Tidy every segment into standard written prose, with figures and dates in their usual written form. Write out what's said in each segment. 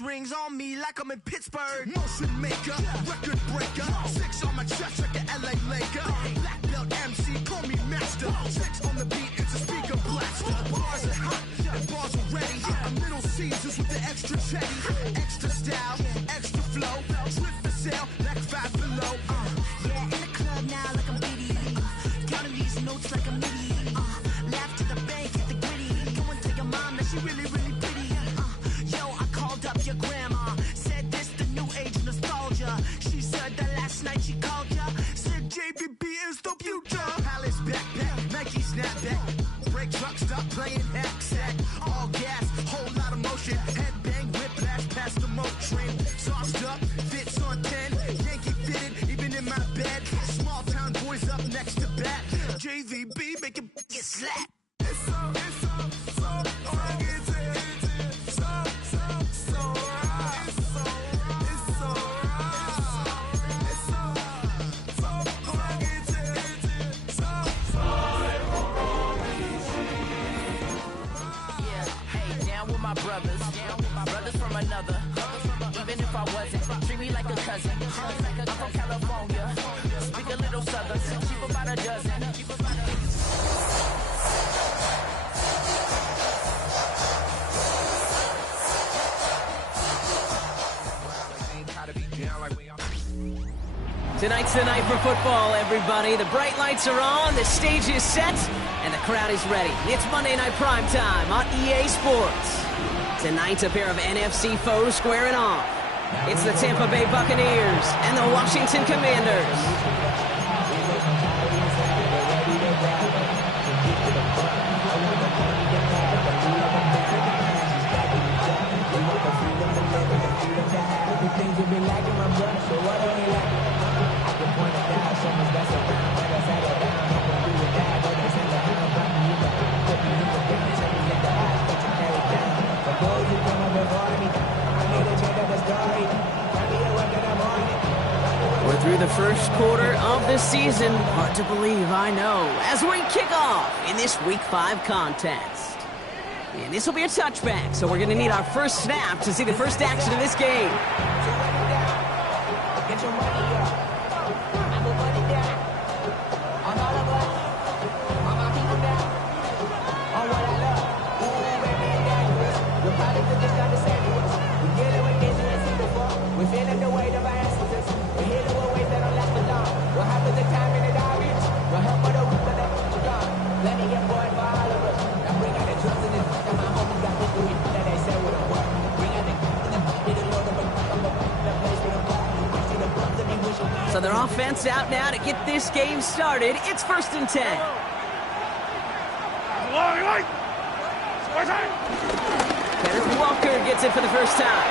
rings on me like I'm in Pittsburgh. Motion maker, record breaker. 6 on my chest like an LA Laker. Black belt MC, call me master. 6 on the beat, it's a speaker blaster. Bars are hot and bars are ready. I'm Little Caesars with the extra chetty. Extra style, extra flow. Drip for sale, like 5 below. Yeah, in the club now like I'm Diddy. Counting these notes like I'm Nitty. Laugh to the bank, hit the gritty. Go and tell your mom that she really, really pretty. Yo, I called up your grandma. Said this the new age nostalgia. She said that last night she called ya. Said JBB is the future. Palace backpack, Nike snapback. Break truck, stop playing hack sack. All gas, whole lot of motion. Headbang, whiplash past the moat train. Sauced up, fits on 10. Yankee fitted, even in my bed. Small town boys up next to bat. JVB make it get slapped. It's so right. It's so right. It's so right. It's so right. It's so right. It's so Yeah, hey, down with my brothers. Brothers from another. Even if I wasn't, treat me like a cousin. I'm from California. Speak a little southern. Cheap about a dozen. Tonight's the night for football, everybody. The bright lights are on, the stage is set, and the crowd is ready. It's Monday Night Primetime on EA Sports. Tonight, a pair of NFC foes squaring off. It's the Tampa Bay Buccaneers and the Washington Commanders. We're through the first quarter of the season. Hard to believe, I know. As we kick off in this Week 5 contest. And this will be a touchback, so we're going to need our first snap to see the first action of this game. So their offense out now to get this game started. It's 1st and 10. Kenneth Walker gets it for the first time.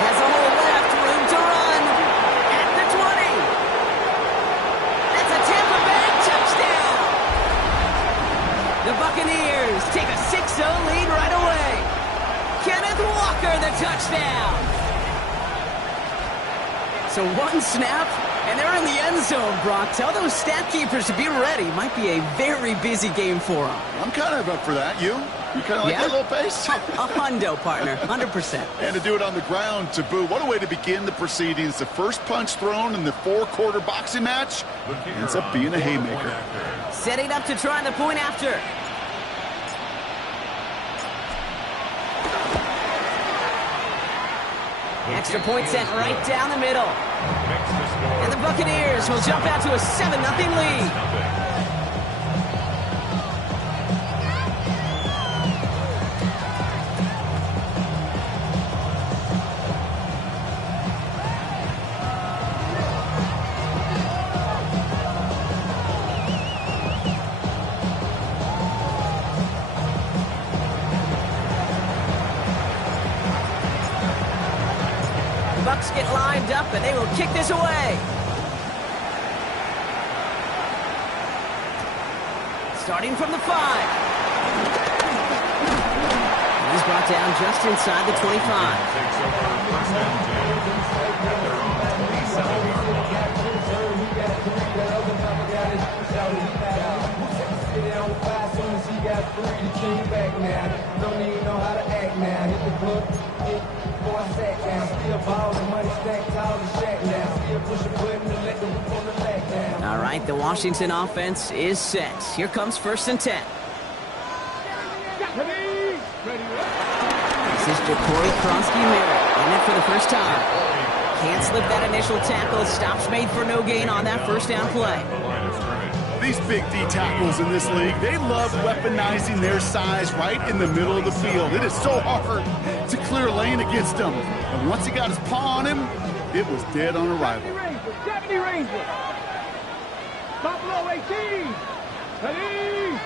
Has a hole left, room to run. At the 20. That's a Tampa Bay touchdown. The Buccaneers take a 6-0 lead right away. Kenneth Walker, the touchdown. So one snap, and they're in the end zone, Brock. Tell those stat keepers to be ready. Might be a very busy game for them. I'm kind of up for that. You kind of like that little pace? A hundo, partner, 100%. And to do it on the ground to boot. What a way to begin the proceedings. The first punch thrown in the 4-quarter boxing match ends up being a haymaker. Setting up to try the point after. Extra point sent right down the middle. And the Buccaneers will jump out to a 7-0 lead. Bucs get lined up, and they will kick this away. Starting from the 5. He's brought down just inside the 25. got three, the king back now. Don't even know how to act now. Hit the club, hit before I sat down. Still ballin', money stacked tall as Shaq now. Still push a button to let the roof on the back down. All right, the Washington offense is set. Here comes 1st and 10. This is Ja'Cory Kronsky-Merritt in it for the first time. Can't slip that initial tackle. Stops made for no gain on that first down play. These big D tackles in this league, they love weaponizing their size right in the middle of the field. It is so hard to clear a lane against them. And once he got his paw on him, it was dead on arrival. 70 Ranger. Buffalo 18. Ready.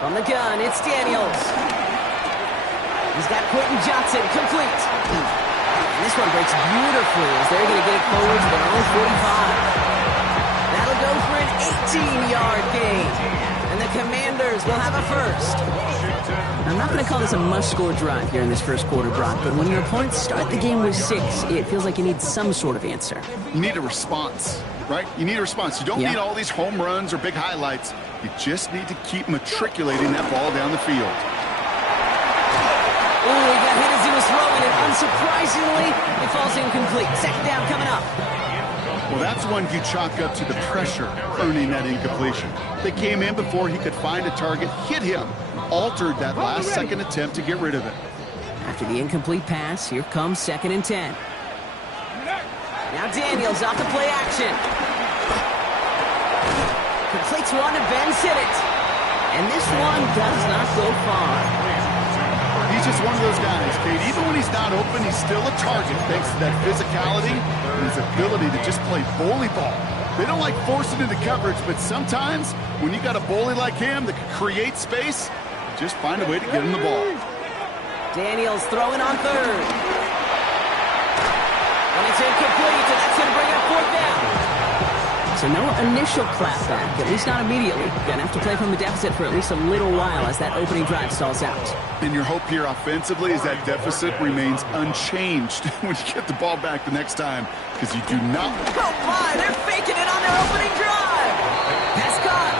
From the gun, it's Daniels. He's got Quentin Johnson, complete. And this one breaks beautifully as they're going to get it forward to their own 45. That'll go for an 18-yard gain. And the Commanders will have a first. I'm not going to call this a must-score drive here in this first quarter, Brock, but when your opponents start the game with 6, it feels like you need some sort of answer. You need a response, right? You need a response. You don't need all these home runs or big highlights. You just need to keep matriculating that ball down the field. Oh, he got hit as he was throwing it. Unsurprisingly, it falls incomplete. Second down coming up. Well, that's one you chalk up to the pressure earning that incompletion. They came in before he could find a target, hit him, altered that last second attempt to get rid of it. After the incomplete pass, here comes 2nd and 10. Now Daniels off the play action. Completes one to Ben Sinnott. And this one does not go far. He's just one of those guys, Kate. Even when he's not open, he's still a target thanks to that physicality and his ability to just play bully ball. They don't like forcing into coverage, but sometimes when you got a bully like him that can create space, just find a way to get him the ball. Daniels throwing on 3rd. And it's incomplete, and that's going to bring up 4th down. So no initial clapback, at least not immediately. Gonna have to play from the deficit for at least a little while as that opening drive stalls out. And your hope here offensively is that deficit remains unchanged when you get the ball back the next time, because you do not... Oh my, they're faking it on their opening drive! Pass caught.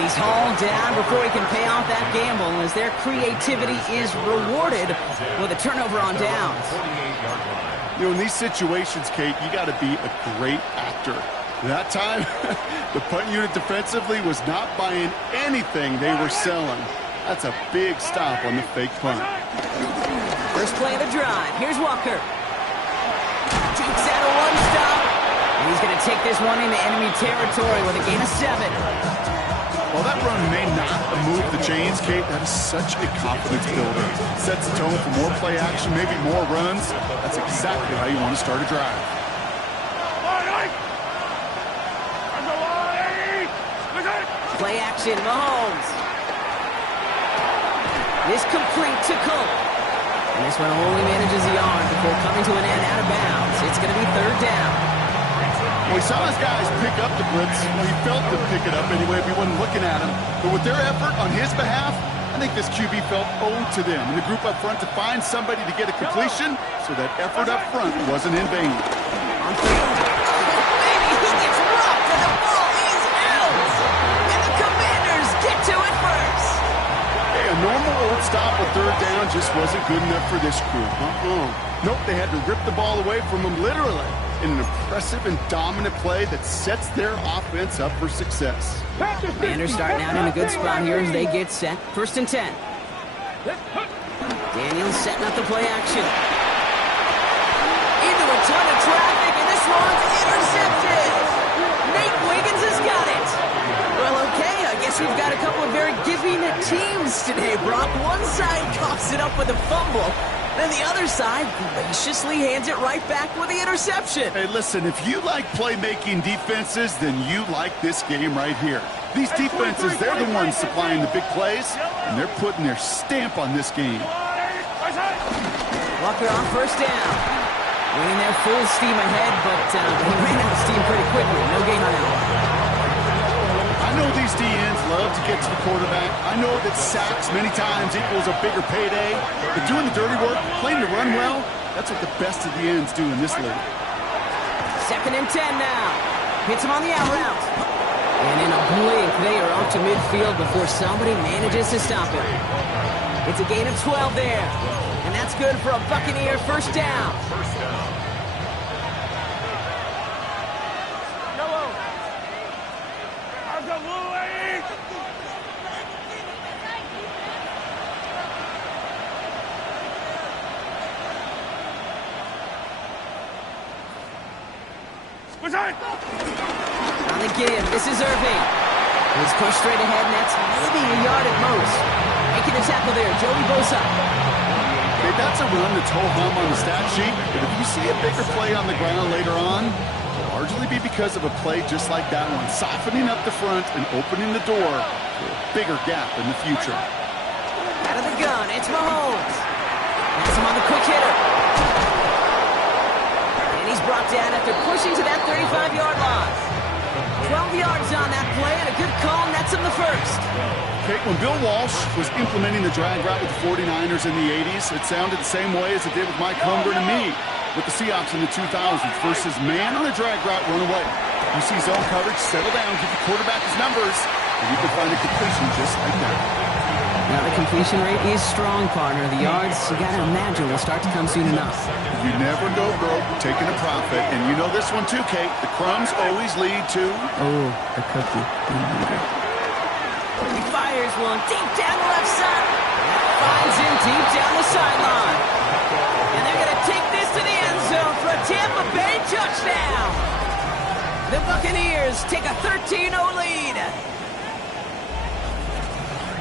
He's hauled down before he can pay off that gamble as their creativity is rewarded with a turnover on downs. You know, in these situations, Kate, you got to be a great actor. That time, the punt unit defensively was not buying anything they were selling. That's a big stop on the fake punt. First play of the drive. Here's Walker. Takes out a 1-stop. And he's going to take this one into enemy territory with a gain of 7. While that run may not move the chains, Kate, that is such a confidence builder. Sets the tone for more play action, maybe more runs. That's exactly how you want to start a drive. Play action, Mahomes. This complete to Cole. And this one only manages the arm before coming to an end out of bounds. It's going to be 3rd down. Well, we saw his guys pick up the blitz. Well, he felt to pick it up anyway if he wasn't looking at him. But with their effort on his behalf, I think this QB felt owed to them and the group up front to find somebody to get a completion so that effort up front wasn't in vain. On 3rd. Maybe he gets rocked and the ball is out. And the Commanders get to it first. Hey, a normal old stop on 3rd down just wasn't good enough for this crew. Nope, they had to rip the ball away from him literally in an impressive and dominant play that sets their offense up for success. Commanders starting out in a good spot here as they get set. 1st and 10. Daniels setting up the play action. Into a ton of traffic, and this one's intercepted. Nate Wiggins has got it. Well, okay, I guess we've got a couple of very giving teams today, Brock. One side coughs it up with a fumble. Then the other side graciously hands it right back with the interception. Hey, listen, if you like playmaking defenses, then you like this game right here. These defenses, they're the ones supplying the big plays, and they're putting their stamp on this game. Walker on 1st down. Winning their full steam ahead, but he ran out of steam pretty quickly. No gain on that one. I know these DNs love to get to the quarterback. I know that sacks many times equals a bigger payday. But doing the dirty work, playing to run well, that's what the best of the ends do in this league. 2nd and 10 now. Hits him on the out route. And in a blink, they are off to midfield before somebody manages to stop him. It's a gain of 12 there. And that's good for a Buccaneer first down. On the give, this is Irving. He's pushed straight ahead, and that's maybe a yard at most. Making the tackle there, Joey Bosa. Okay, that's a run that's ho-hum on the stat sheet, but if you see a bigger play on the ground later on, it'll largely be because of a play just like that one, softening up the front and opening the door for a bigger gap in the future. Out of the gun, it's Mahomes. That's him on the quick hitter. And he's brought down after pushing to that 35-yard line. 12 yards on that play, and a good call, and that's him the first. Okay, when Bill Walsh was implementing the drag route with the 49ers in the 80s, it sounded the same way as it did with Mike Holmgren and me with the Seahawks in the 2000s versus man on a drag route, run away. You see zone coverage, settle down, give the quarterback his numbers, and you can find a completion just like that. Now the completion rate is strong, partner. The yards, you got to imagine, will start to come soon enough. You never go broke taking a profit, and you know this one too, Kate. The crumbs always lead to... Oh, the cookie. He fires one deep down the left side. That finds him deep down the sideline. And they're going to take this to the end zone for a Tampa Bay touchdown. The Buccaneers take a 13-0 lead.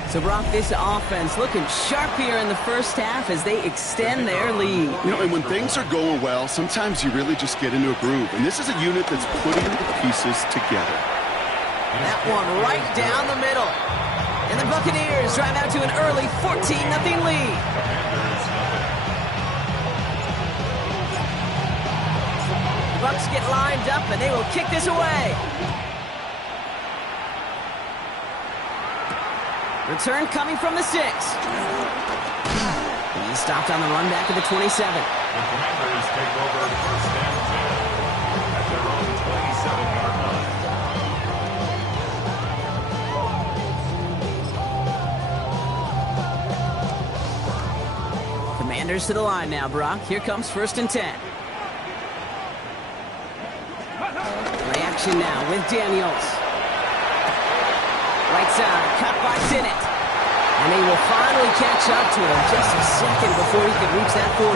So, Brock, this offense looking sharp here in the first half as they extend their lead. You know, and when things are going well, sometimes you really just get into a groove. And this is a unit that's putting the pieces together. That one right down the middle. And the Buccaneers drive out to an early 14-0 lead. The Bucs get lined up, and they will kick this away. Return coming from the 6. He's stopped on the run back at the 27. The Commanders take over first and 10 at their own 27-yard line. Commanders to the line now, Brock. Here comes first and 10. Play action now with Daniels. Right side, cut by Sinnott. And they will finally catch up to him just a second before he can reach that 40.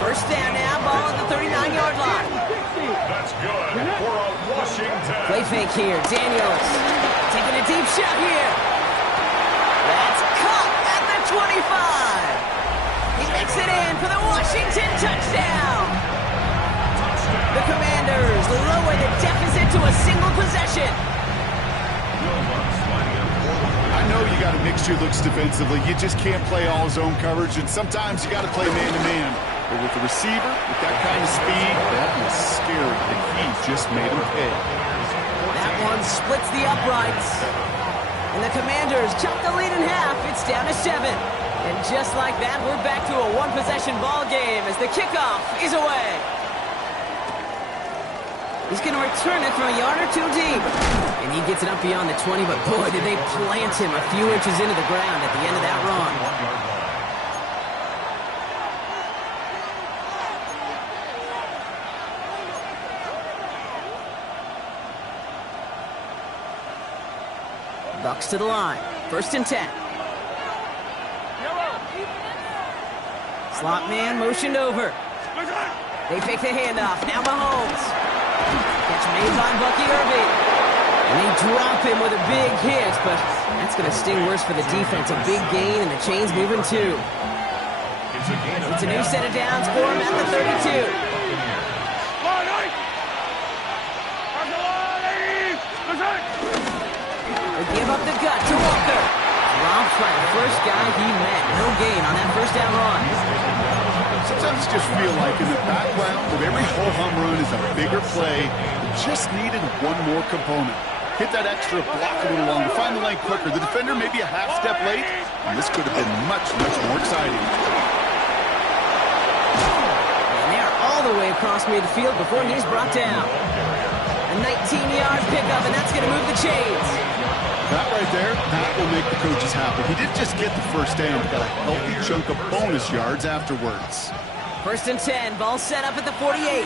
First down now, ball at the 39-yard line. That's good for a Washington. Play fake here, Daniels. Taking a deep shot here. That's caught at the 25. He makes it in for the Washington touchdown. The Commanders lower the deficit to a single possession. I know you got to mix your looks defensively. You just can't play all zone coverage, and sometimes you got to play man-to-man. But with the receiver, with that kind of speed, that was scary, and he just made him pay. That one splits the uprights. And the Commanders chop the lead in half. It's down to 7. And just like that, we're back to a one-possession ball game as the kickoff is away. He's going to return it from a yard or two deep. And he gets it up beyond the 20, but boy, did they plant him a few inches into the ground at the end of that run. Bucs to the line. First and 10. Slot man motioned over. They fake the handoff. Now Mahomes. Catch made by Bucky Irving. And they drop him with a big hit, but that's going to sting worse for the defense. A big gain, and the chain's moving too. It's a new set of downs for him at the 32. They give up the gut to Walker. Dropped by the first guy he met. No gain on that first down run. Sometimes you just feel like in the background of every ho-hum run is a bigger play. It just needed one more component. Hit that extra block a little longer, find the lane quicker. The defender may be a half step late, and this could have been much, much more exciting. And they're all the way across midfield before he's brought down. A 19-yard pickup, and that's going to move the chains. That right there, that will make the coaches happy. He didn't just get the first down, but got a healthy chunk of bonus yards afterwards. 1st and 10, ball set up at the 48.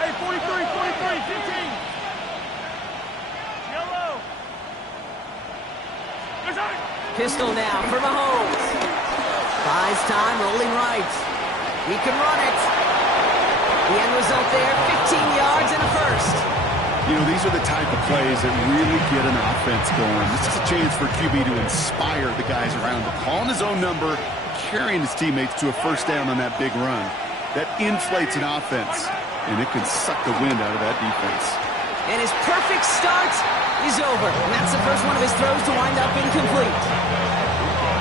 Hey, 43, 15. Yellow. Pistol now for Mahomes. Buys time, rolling right. He can run it. The end result there, 15 yards and a first. You know, these are the type of plays that really get an offense going. This is a chance for QB to inspire the guys around him. Calling his own number, carrying his teammates to a first down on that big run. That inflates an offense, and it can suck the wind out of that defense. And his perfect start is over. And that's the first one of his throws to wind up incomplete.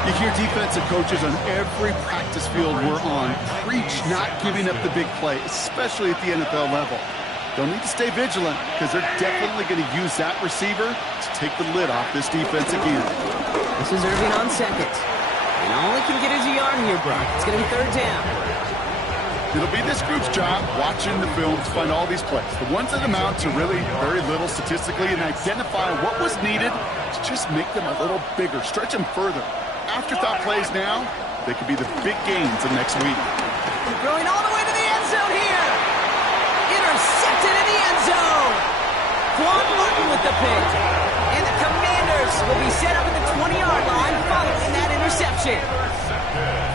You hear defensive coaches on every practice field we're on preach not giving up the big play, especially at the NFL level. They'll need to stay vigilant because they're definitely going to use that receiver to take the lid off this defense again. This is Irving on second. And all he can get is a yard here, Brock. It's going to be 3rd down. It'll be this group's job watching the film to find all these plays. The ones that amount to really very little statistically and identify what was needed to just make them a little bigger, stretch them further. Afterthought plays now, they could be the big gains of next week. Throwing all the way to the end zone here. Intercepted in the end zone. Quan Martin with the pick. And the Commanders will be set up at the 20-yard line following that interception.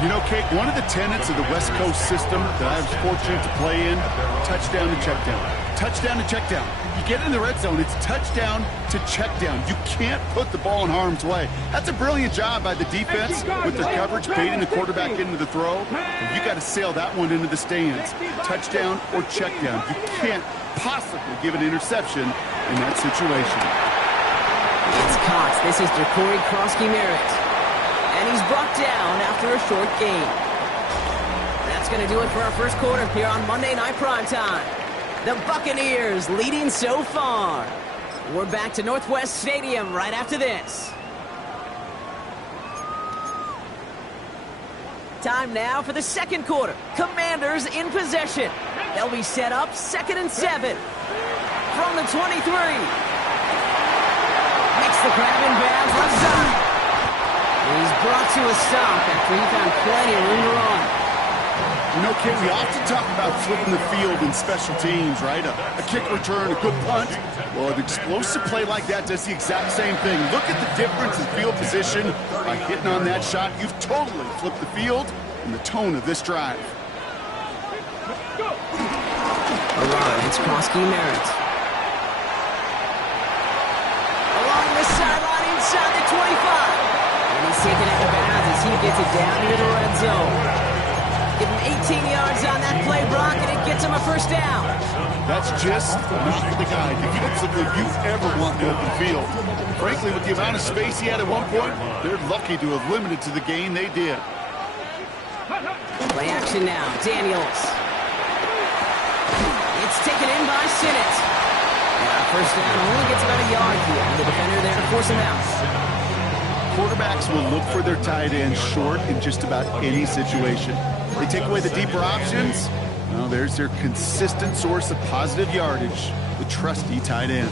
You know, Kate, one of the tenets of the West Coast system that I was fortunate to play in, touchdown to check down. Touchdown to check down. You get in the red zone, it's touchdown to check down. You can't put the ball in harm's way. That's a brilliant job by the defense with their coverage, baiting the quarterback into the throw. And you got to sail that one into the stands. Touchdown or check down. You can't possibly give an interception in that situation. It's Cox. This is DeCorey Krosky-Merritt. And he's brought down after a short gain. That's going to do it for our first quarter here on Monday Night Primetime. The Buccaneers leading so far. We're back to Northwest Stadium right after this. Time now for the second quarter. Commanders in possession. They'll be set up 2nd and 7. From the 23. Makes the grab in bounds left side. He's brought to a stop after he found plenty of room to run. You know, Kate, we often talk about flipping the field in special teams, right? A kick return, a good punt. Well, an explosive play like that does the exact same thing. Look at the difference in field position. By hitting on that shot, you've totally flipped the field and the tone of this drive. A run, it's Krosky-Merritt. Along the sideline inside the 25. And he's taken out of bounds as he gets it down into the red zone. Give him 18 yards on that play, Brock, and it gets him a first down. That's just not the guy defensively you ever want in the open field. Frankly, with the amount of space he had at one point, they're lucky to have limited to the gain they did. Play action now. Daniels. It's taken in by Sinnott. First down only gets about a yard here. The defender there to force him out. Quarterbacks will look for their tight end short in just about any situation. They take away the deeper options. Well, there's their consistent source of positive yardage, the trusty tight end.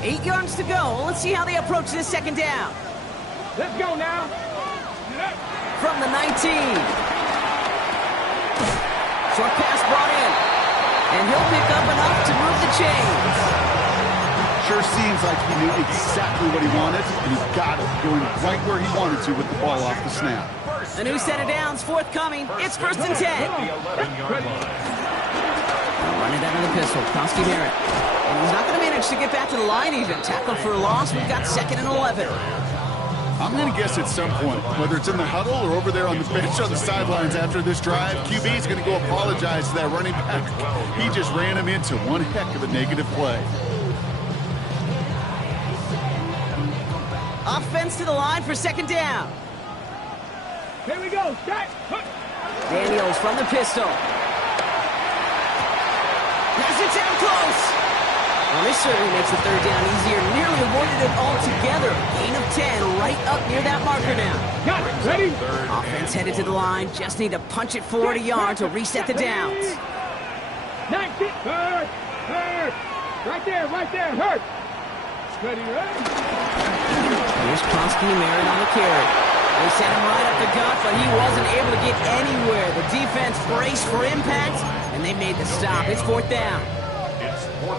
8 yards to go. Let's see how they approach this second down. Let's go now. From the 19. Short pass brought in. And he'll pick up enough to move the chains. Sure seems like he knew exactly what he wanted, and he got it, going right where he wanted to with the ball off the snap. A new set of downs forthcoming. It's 1st and 10. Run it out of the pistol. Krosky-Merritt. And he's not going to manage to get back to the line even. Tackle for a loss. We've got 2nd and 11. I'm going to guess at some point, whether it's in the huddle or over there on the bench on the sidelines after this drive, QB is going to go apologize to that running back. He just ran him into one heck of a negative play. Offense to the line for 2nd down. Here we go. Stack. Daniels from the pistol. Pass it down close. Well, this certainly makes the third down easier. Nearly avoided it altogether. Gain of 10 right up near that marker now. Got it. Ready? Offense headed to the line. Just need to punch it forward a yard to reset the downs. 19. Hurt. Hurt. Right there. Right there. Hurt. Ready, ready. Here's Kronsky Merritt on the carry. They sent him right up the gut, but he wasn't able to get anywhere. The defense braced for impact, and they made the stop. It's fourth down.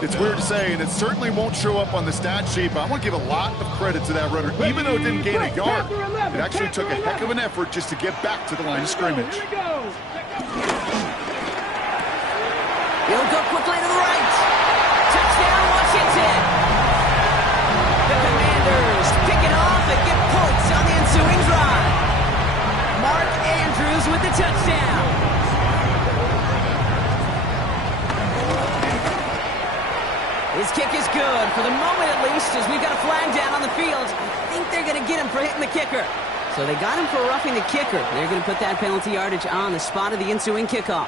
It's weird to say, and it certainly won't show up on the stat sheet, but I want to give a lot of credit to that runner. Even though it didn't gain a yard, it actually took a heck of an effort just to get back to the line of scrimmage. Here we go. He'll go quickly to the right. Touchdown, Washington. The Commanders pick it off and get points on the ensuing drive. Mark Andrews with the touchdown. His kick is good, for the moment at least, as we've got a flag down on the field. I think they're going to get him for hitting the kicker. So they got him for roughing the kicker. They're going to put that penalty yardage on the spot of the ensuing kickoff.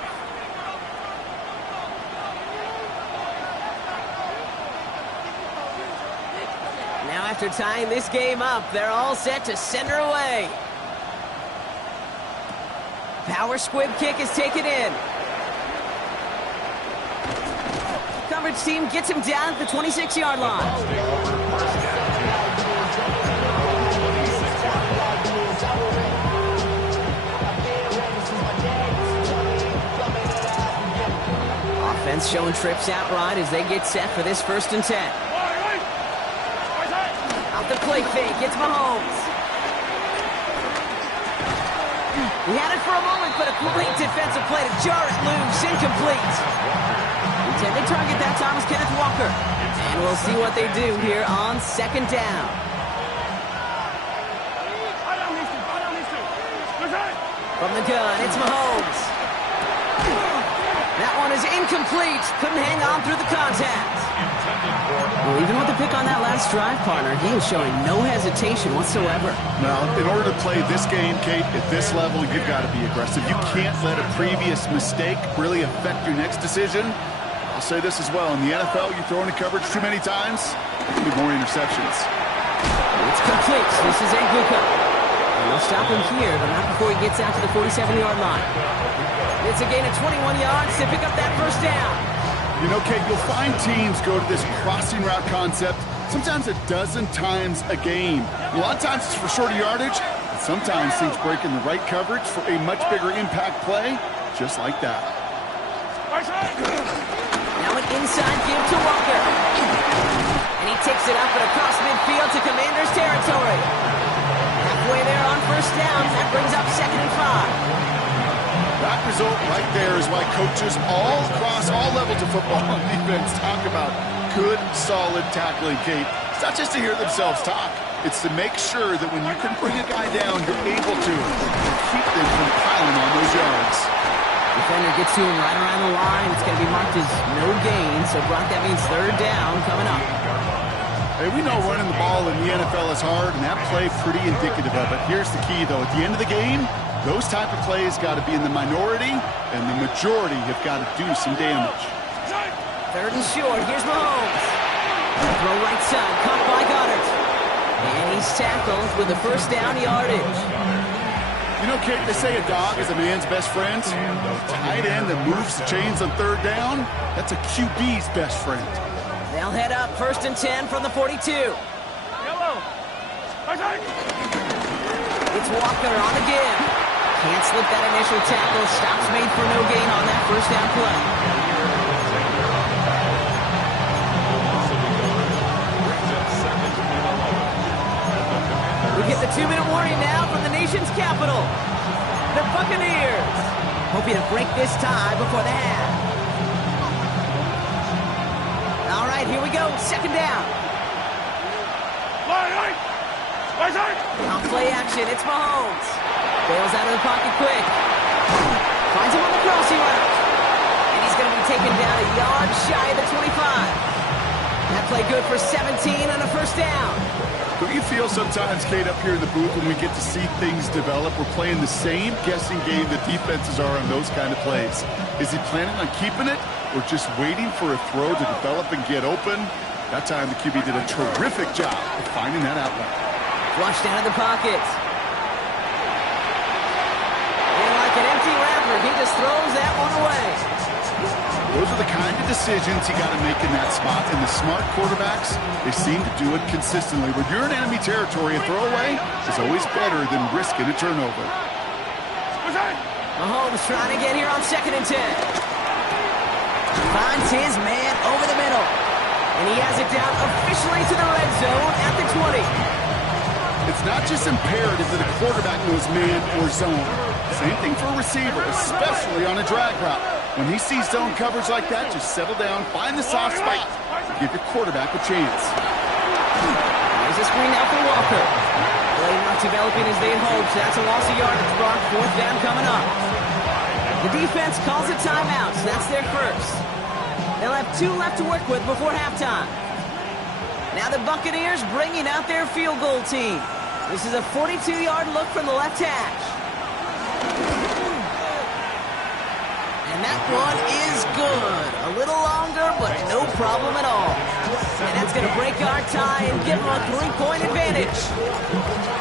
Now after tying this game up, they're all set to send her away. Power squib kick is taken in. Coverage team gets him down at the 26-yard line. Offense showing trips outright as they get set for this 1st and 10. Off the play fake, it's Mahomes. He had it for a moment, but a great defensive play to jar it loose, incomplete. Intended target that time was Kenneth Walker. And we'll see what they do here on 2nd down. From the gun, it's Mahomes. That one is incomplete. Couldn't hang on through the contact. Well, even with the pick on that last drive, partner, he is showing no hesitation whatsoever. Now, in order to play this game, Kate, at this level, you've got to be aggressive. You can't let a previous mistake really affect your next decision. I'll say this as well. In the NFL, you throw into coverage too many times, there'll be more interceptions. It's complete. This is Aguka. And they'll stop him here, but not before he gets out to the 47-yard line. It's a gain of 21 yards to pick up that 1st down. You know, Kate, you'll find teams go to this crossing route concept sometimes a dozen times a game. A lot of times it's for shorter yardage, but sometimes things break in the right coverage for a much bigger impact play, just like that. Now an inside give to Walker. And he takes it up and across midfield to Commanders territory. Halfway there on 1st down. That brings up 2nd and 5. That result right there is why coaches all across all levels of football and defense talk about good, solid tackling, Kate. It's not just to hear themselves talk. It's to make sure that when you can bring a guy down, you're able to keep them from piling on those yards. Defender gets to him right around the line. It's going to be marked as no gain. So, Brock, that means 3rd down coming up. Hey, we know running the ball in the NFL is hard, and that play pretty indicative of it. Here's the key, though. At the end of the game, those type of plays got to be in the minority, and the majority have got to do some damage. 3rd and short. Here's Mahomes. Throw right side. Caught by Goddard. And he's tackled with the 1st down yardage. You know, Kate, they say a dog is a man's best friend. A tight end that moves the chains on 3rd down, that's a QB's best friend. They'll head up 1st and 10 from the 42. It's Walker on the give. Can't slip that initial tackle. Stops made for no gain on that 1st down play. We get the 2-minute warning now from the nation's capital. The Buccaneers hoping to break this tie before the half. All right, here we go. 2nd down. On play action, it's Mahomes. Bails out of the pocket quick. Finds him on the crossing route. And he's going to be taken down a yard shy of the 25. That play good for 17 on a first down. Don't you feel sometimes, Kate, up here in the booth when we get to see things develop, we're playing the same guessing game the defenses are on those kind of plays? Is he planning on keeping it or just waiting for a throw to develop and get open? That time the QB did a terrific job of finding that outlet. Flushed out of the pocket. And like an empty wrapper, he just throws that one away. Those are the kind of decisions you got to make in that spot. And the smart quarterbacks, they seem to do it consistently. When you're in enemy territory, a throwaway is always better than risking a turnover. Mahomes trying to get here on 2nd and 10. Finds his man over the middle. And he has it down officially to the red zone at the 20. It's not just imperative that a quarterback knows man or zone. Same thing for a receiver, especially on a drag route. When he sees zone coverage like that, just settle down, find the soft spot, and give your quarterback a chance. There's a screen now for Walker. Play not developing as they had hoped. That's a loss of yardage. Brock, 4th down coming up. The defense calls a timeout, so that's their first. They'll have 2 left to work with before halftime. Now the Buccaneers bringing out their field goal team. This is a 42-yard look from the left hash. And that one is good. A little longer, but no problem at all. And that's going to break our tie and give them a 3-point advantage.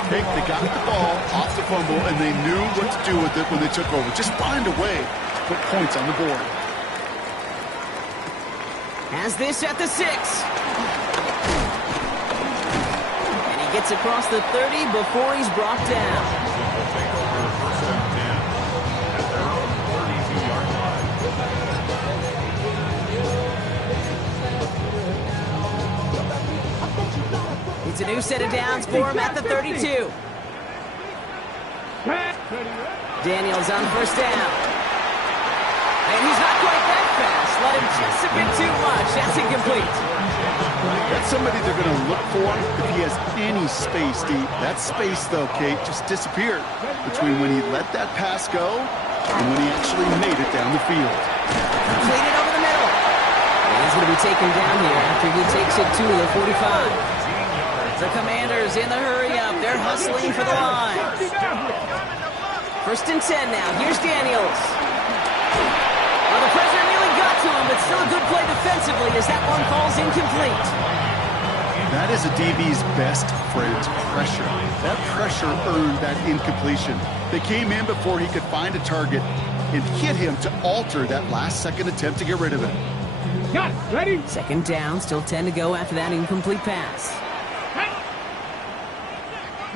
They got the ball off the fumble, and they knew what to do with it when they took over. Just find a way to put points on the board. Has this at the 6. And he gets across the 30 before he's brought down. It's a new set of downs for him at the 32. Daniels on 1st down. And he's not quite that fast. Let him just a bit too much. That's incomplete. That's somebody they're going to look for if he has any space deep. That space, though, Kate, just disappeared between when he let that pass go and when he actually made it down the field. Completed over the middle. And he's going to be taken down here after he takes it to the 45. The Commanders in the hurry-up. They're hustling for the line. 1st and 10 now. Here's Daniels. Well, the pressure nearly got to him, but still a good play defensively as that one falls incomplete. That is a DB's best friend, pressure. That pressure earned that incompletion. They came in before he could find a target and hit him to alter that last-second attempt to get rid of it. Got it. Ready? 2nd down, still 10 to go after that incomplete pass.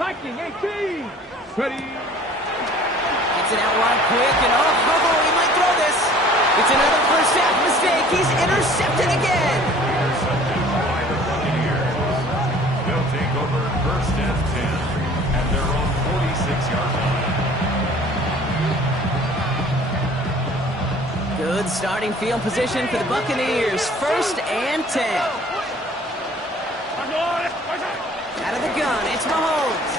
Viking 18. Ready? Gets it out wide quick, and he might throw this. It's another first half mistake. He's intercepted again. They'll take over 1st and 10 at their own 46-yard line. Good starting field position for the Buccaneers. 1st and 10. Out of the gun, it's Mahomes.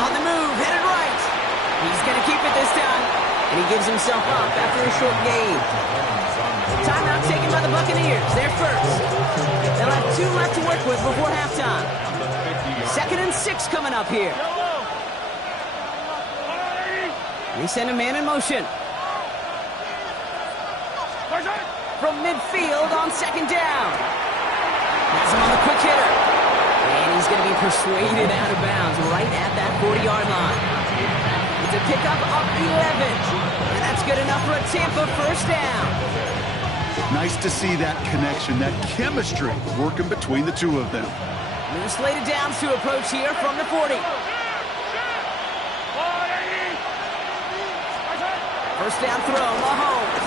On the move, headed right. He's going to keep it this time. And he gives himself up after a short gain. Timeout taken by the Buccaneers. They're first. They'll have 2 left to work with before halftime. 2nd and 6 coming up here. They send a man in motion. From midfield on 2nd down. Has him on the quick hitter. And he's going to be persuaded out of bounds right at that 40-yard line. It's a pickup of 11. And that's good enough for a Tampa 1st down. Nice to see that connection, that chemistry working between the two of them. New slated downs to approach here from the 40. 1st down throw, Mahomes.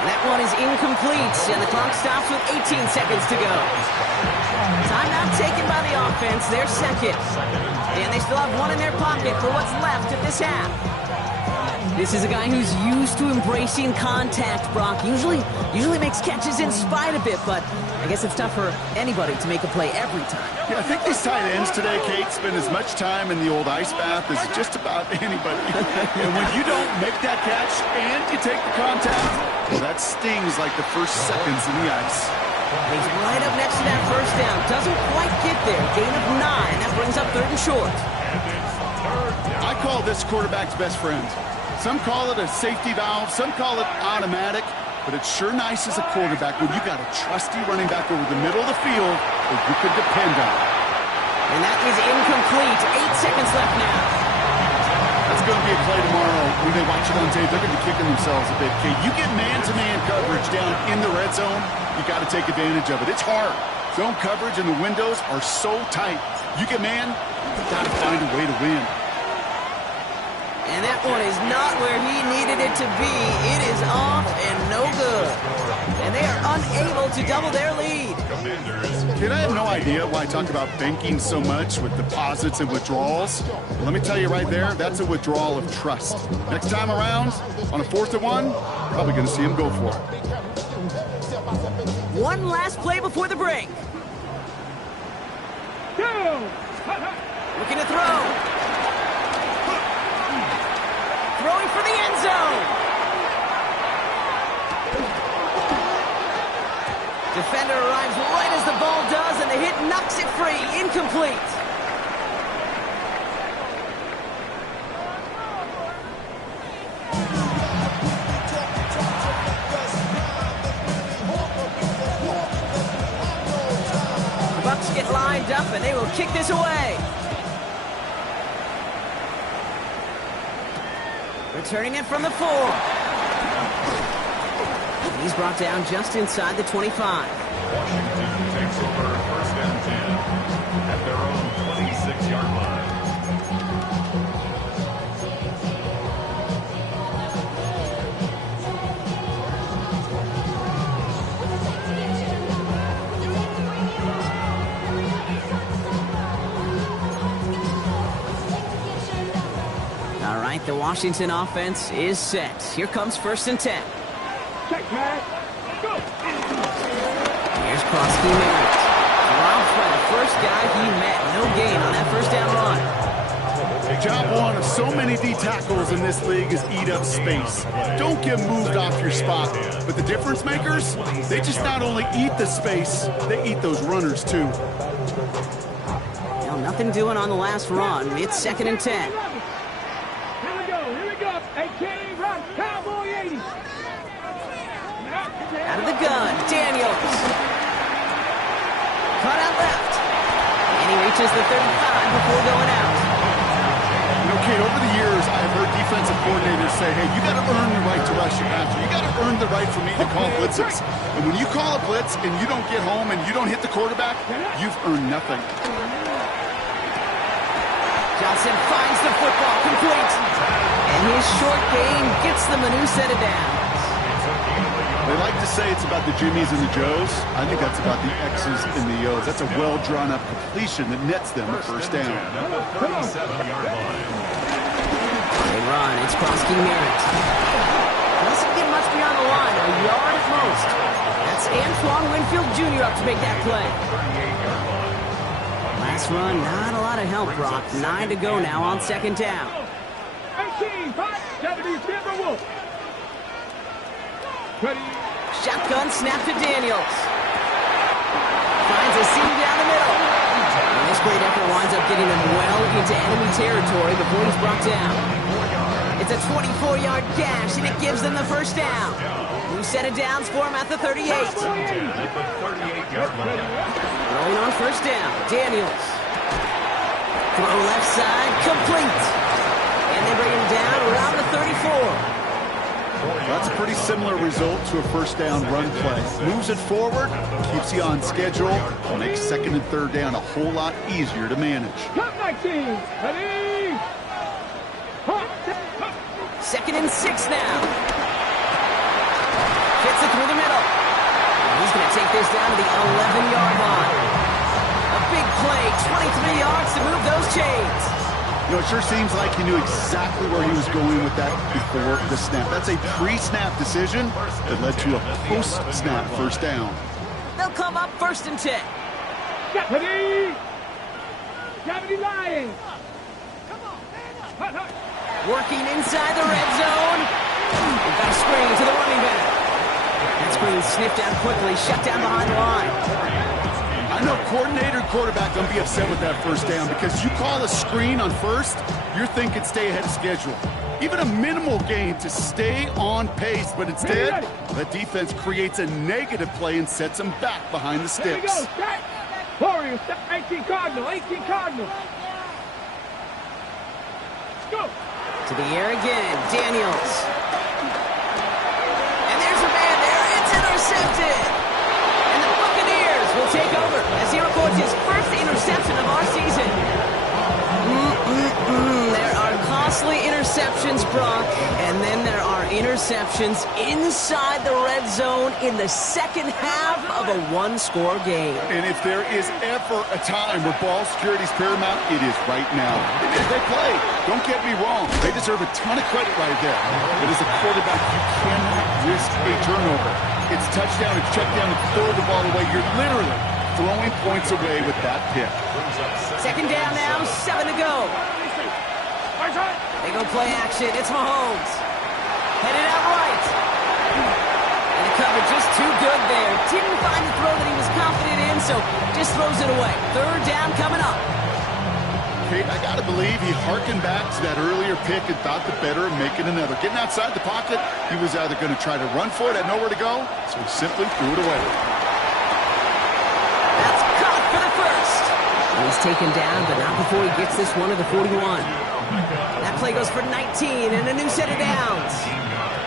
And that one is incomplete, and the clock stops with 18 seconds to go. Timeout taken by the offense, their 2nd. And they still have 1 in their pocket for what's left of this half. This is a guy who's used to embracing contact, Brock. Usually makes catches in spite of it, but I guess it's tough for anybody to make a play every time. Yeah, I think these tight ends today, Kate, spend as much time in the old ice bath as just about anybody. And when you don't make that catch and you take the contact, Well, that stings like the first seconds in the ice. He's right up next to that first down. Doesn't quite get there. Gain of 9. That brings up 3rd and short. I call this quarterback's best friend. Some call it a safety valve. Some call it automatic. But it's sure nice as a quarterback when you got a trusty running back over the middle of the field that you can depend on. And that is incomplete. 8 seconds left now. That's going to be a play tomorrow. When they watch it on tape, they're going to be kicking themselves a bit. Okay, you get man-to-man coverage down in the red zone, you got to take advantage of it. It's hard. Zone coverage and the windows are so tight. You get man, you got to find a way to win. And that one is not where he needed it to be. It is off and no good. And they are unable to double their lead. Kid, I have no idea why I talk about banking so much with deposits and withdrawals. But let me tell you right there, that's a withdrawal of trust. Next time around, on a 4th and 1, probably going to see him go for it. One last play before the break. Looking to throw. Throwing for the end zone. Defender arrives right as the ball does, and the hit knocks it free. Incomplete. The Bucs get lined up, and they will kick this away. Returning it from the 4. He's brought down just inside the 25. Washington takes over 1st and 10 at their own 26-yard line. All right, the Washington offense is set. Here comes 1st and 10. Check, man. Go. Here's Krosky Merritt. Dropped by the first guy he met. No gain on that first down run. Job one of so many D tackles in this league is eat up space. Don't get moved off your spot. But the difference makers, they just not only eat the space, they eat those runners too. Well, nothing doing on the last run. It's 2nd and 10. Here we go. Hey, Kenny, run. Cowboy 80. Out of the gun, Daniels. Cut out left. And he reaches the 35 before going out. You know, Kate, over the years, I've heard defensive coordinators say, hey, you got to earn the right to rush your passer. You got to earn the right for me to call blitzes. And when you call a blitz and you don't get home and you don't hit the quarterback, you've earned nothing. Johnson finds the football, complete. And his short gain gets them a new set of downs. They like to say it's about the Jimmies and the Joes. I think that's about the X's and the O's. That's a well-drawn-up completion that nets them a first down. They run. It's Krosky Merritt. Doesn't get much beyond the line. A yard at most. That's Antoine Winfield Jr. up to make that play. Last run, not a lot of help, Brock. 9 to go now on 2nd down. 18, 5, 70, Wolf. Shotgun snap to Daniels. Finds a seam down the middle. And this great effort winds up getting them well into enemy territory before he's brought down. It's a 24-yard gash, and it gives them the first down. New set of downs for him at the 38. Rolling on first down, Daniels. Throw left side, complete. And they bring him down around the 34. That's a pretty similar result to a first down run play. Moves it forward, keeps you on schedule, makes 2nd and 3rd down a whole lot easier to manage. 2nd and 6 now. Gets it through the middle. And he's going to take this down to the 11-yard line. A big play, 23 yards to move those chains. You know, it sure seems like he knew exactly where he was going with that before the snap. That's a pre-snap decision that led to a post-snap first down. They'll come up 1st and 10. Deputy Lions. Working inside the red zone. We've got a screen to the running back. being sniffed out quickly, shut down behind the line. I know coordinator and quarterback don't be upset with that first down because you call a screen on first, you're thinking stay ahead of schedule. Even a minimal gain to stay on pace, but instead, the defense creates a negative play and sets them back behind the sticks. There you go, Warriors, 18 Cardinal, 18 Cardinal. Let's go. To the air again, Daniels. And there's a man there, it's intercepted. And the Buccaneers will take over as he records his first interception of our season. There are costly interceptions, Brock, and then there are interceptions inside the red zone in the second half of a one-score game. And if there is ever a time where ball security is paramount, it is right now. They play. Don't get me wrong. They deserve a ton of credit right there. But as a quarterback, you cannot risk a turnover. It's touchdown, it's check down, it's throw the ball away. You're literally throwing points away with that pick. Second down now, 7 to go. They go play action. It's Mahomes. Headed out right. And the cover just too good there. Didn't find the throw that he was confident in, so just throws it away. Third down coming up. Kate, I got to believe he hearkened back to that earlier pick and thought the better of making another. Getting outside the pocket, he was either going to try to run for it, had nowhere to go, so he simply threw it away. That's caught for the first. He's taken down, but not before he gets this one to the 41. That play goes for 19 and a new set of downs.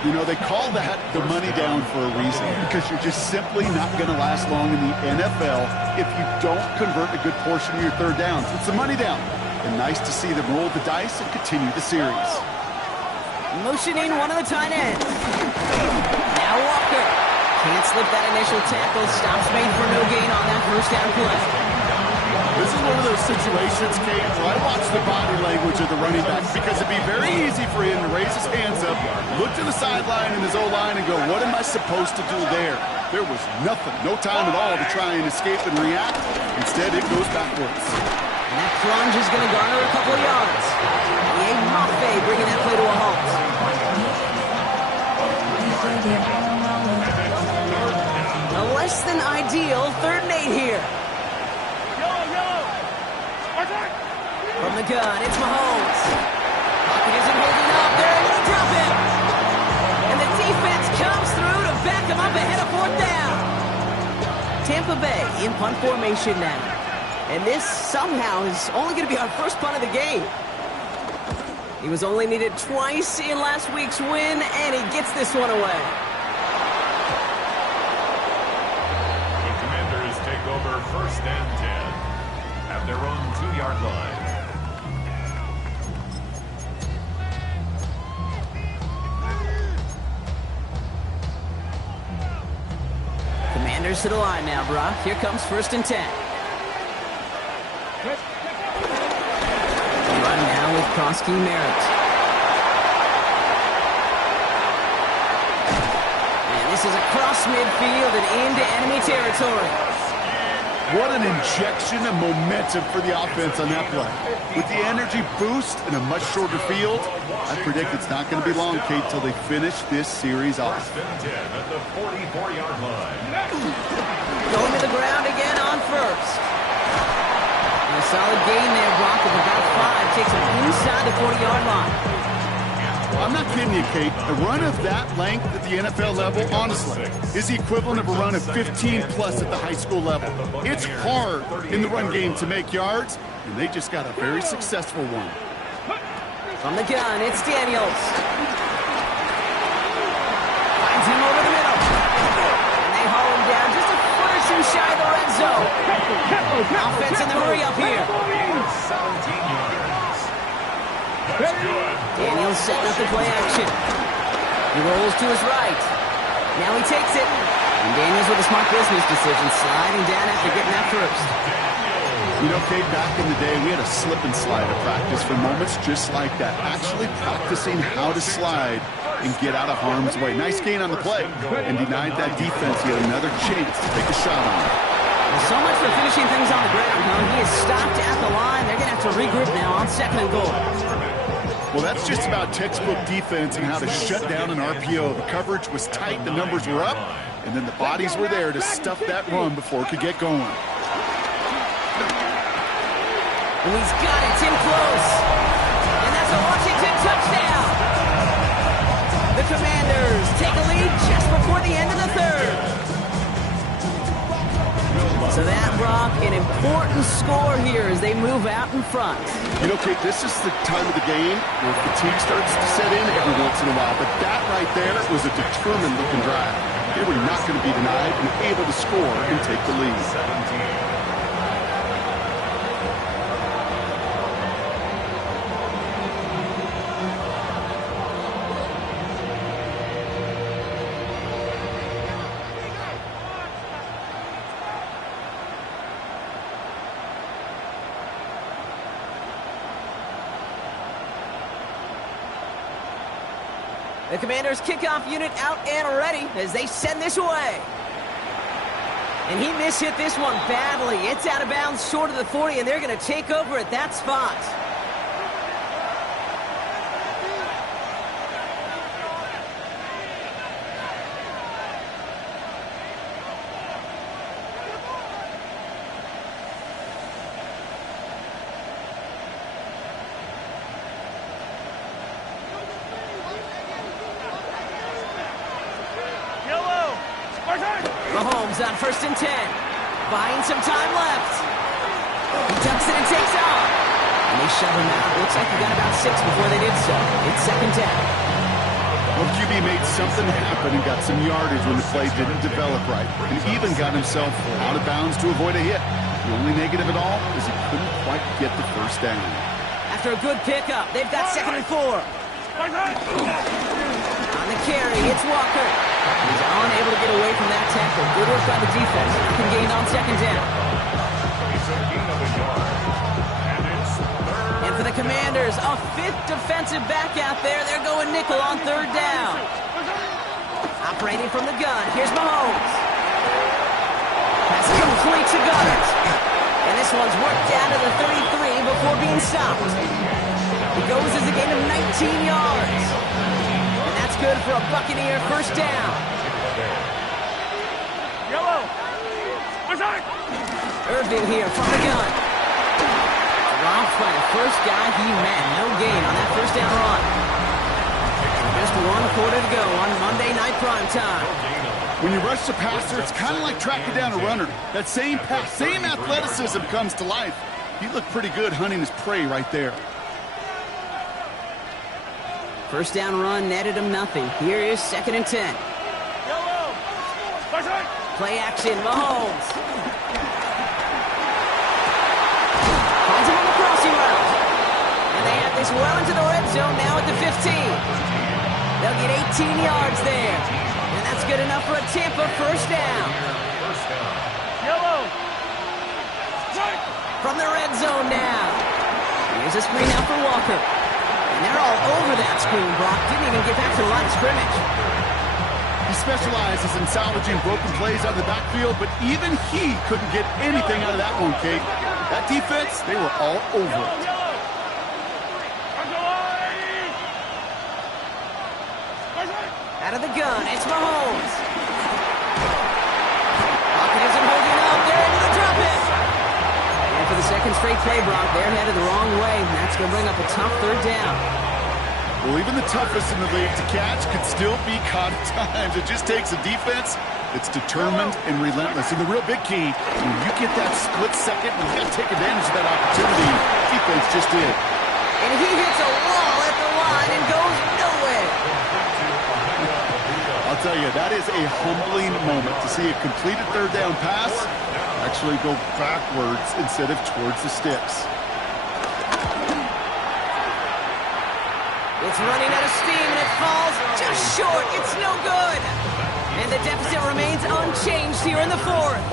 You know, they call that the money down for a reason, because you're just simply not going to last long in the NFL if you don't convert a good portion of your third downs. It's the money down. And nice to see them roll the dice and continue the series. Motioning one of the tight ends. Now Walker. Can't slip that initial tackle. Stops made for no gain on that first down play. This is one of those situations, Kate, where I watch the body language of the running back, because it'd be very easy for him to raise his hands up, look to the sideline in his O-line and go, what am I supposed to do there? There was nothing, no time at all to try and escape and react. Instead, it goes backwards. And that plunge is going to garner a couple of yards. Yay, Mafe bringing that play to a halt. A less than ideal 3rd and 8 here. From the gun, it's Mahomes. Pocket isn't holding up. They're able to drop him. And the defense comes through to back him up ahead of 4th down. Tampa Bay in punt formation now. And this somehow is only going to be our first punt of the game. He was only needed twice in last week's win, and he gets this one away. The Commanders take over 1st and 10 at their own 2-yard line. Commanders to the line now, Brock. Here comes 1st and 10. Run now with Krosky Merritt. And this is across midfield and into enemy territory. What an injection of momentum for the offense on that play. With the energy boost and a much shorter field, I predict it's not going to be long, Kate, till they finish this series off. 1st and 10 at the 44-yard line. Going to the ground again on 1st. And a solid gain there, Brock, of about 5. Takes him inside the 40-yard line. I'm not kidding you, Kate. A run of that length at the NFL level, honestly, is the equivalent of a run of 15-plus at the high school level. It's hard in the run game to make yards, and they just got a very successful one. From the gun, it's Daniels. Finds him over the middle. And they haul him down just a foot or two shy of the red zone. Offense in the hurry up here. 17 yards. That's good. Daniels setting up the play action. He rolls to his right. Now he takes it. And Daniels with a smart business decision, sliding down after getting that first. You know, Kate, back in the day, we had a slip and slide at practice for moments just like that. Actually practicing how to slide and get out of harm's way. Nice gain on the play. And denied that defense yet another chance to take a shot on it. Well, so much for finishing things on the ground, huh? He is stopped at the line. They're going to have to regroup now on 2nd and goal. Well, that's just about textbook defense and how to shut down an RPO. The coverage was tight, the numbers were up, And then the bodies were there to stuff that run before it could get going. And he's got it. It's in close. And that's a Washington touchdown. The Commanders take a lead just before the end of the third. So that, Brock, an important score here as they move out in front. You know, Kate, this is the time of the game where fatigue starts to set in every once in a while. But that right there was a determined-looking drive. They were not going to be denied and able to score and take the lead. 17. The Commanders' kickoff unit out and ready as they send this away. And he mishit this one badly. It's out of bounds short of the 40, and they're going to take over at that spot. Mahomes on 1st and 10. Buying some time left. He ducks it and takes off. And they shove him out. Looks like he got about 6 before they did so. It's 2nd down. Well, QB made something happen and got some yardage when the play didn't develop right. And even got himself out of bounds to avoid a hit. The only negative at all is he couldn't quite get the 1st down. After a good pickup, they've got 2nd and 4. On the carry, it's Walker. He's unable to get away from that tackle. Good work by the defense. Nothing gained on 2nd down. And for the Commanders, a 5th defensive back out there. They're going nickel on 3rd down. Operating from the gun, here's Mahomes. Pass complete to Gunners. And this one's worked down to the 33 before being stopped. He goes as a gain of 19 yards. And that's good for a Buccaneer 1st down. Irvin here from the gun. Dropped by the first guy he met. No gain on that 1st down run. Just 1 quarter to go on Monday Night Primetime. When you rush the passer, it's kind of like tracking down a runner. That same pass, same athleticism comes to life. He looked pretty good hunting his prey right there. 1st down run netted him nothing. Here is 2nd and 10. Play action, Mahomes. Finds him on the crossing route. And they have this well into the red zone now at the 15. They'll get 18 yards there. And that's good enough for a Tampa 1st down. From the red zone now. Here's a screen out for Walker. And they're all over that screen, Brock. Didn't even get back to the line of scrimmage. He specializes in salvaging broken plays out of the backfield, but even he couldn't get anything out of that one, Kate. That defense, they were all over it. Out of the gun, it's Mahomes. Pocket isn't holding up. They're able to drop it. And for the 2nd straight play, Brock, they're headed the wrong way. And that's going to bring up a tough 3rd down. Well, even the toughest in the league to catch could still be caught at times. It just takes a defense that's determined and relentless. And the real big key, when you get that split second, you got to take advantage of that opportunity. Defense just did. And he hits a wall at the line and goes nowhere. I'll tell you, that is a humbling moment to see a completed 3rd down pass actually go backwards instead of towards the sticks. It's running out of steam, and it falls just short. It's no good. And the deficit remains unchanged here in the 4th.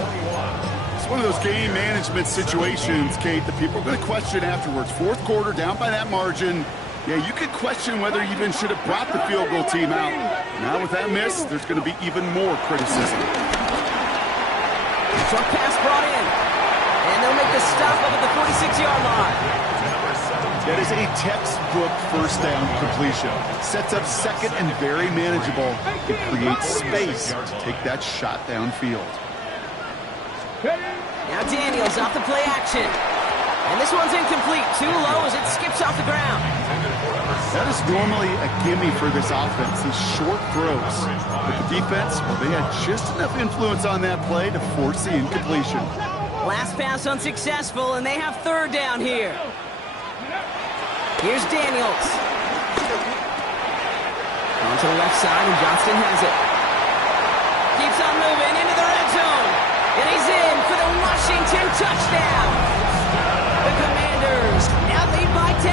It's one of those game management situations, Kate, that people are going to question afterwards. 4th quarter, down by that margin. Yeah, you could question whether you even should have brought the field goal team out. Now with that miss, there's going to be even more criticism. Short pass brought in. And they'll make the stop up at the 46-yard line. Number 17. That is a textbook first down completion. Sets up second and very manageable. It creates space to take that shot downfield. Now Daniels off the play action. And this one's incomplete. Too low as it skips off the ground. That is normally a gimme for this offense, these short throws. But the defense, well, they had just enough influence on that play to force the incompletion. Last pass unsuccessful, and they have third down here. Here's Daniels. On to the left side, and Johnston has it. Keeps on moving into the red zone. And he's in for the Washington touchdown. The Commanders now lead by 10.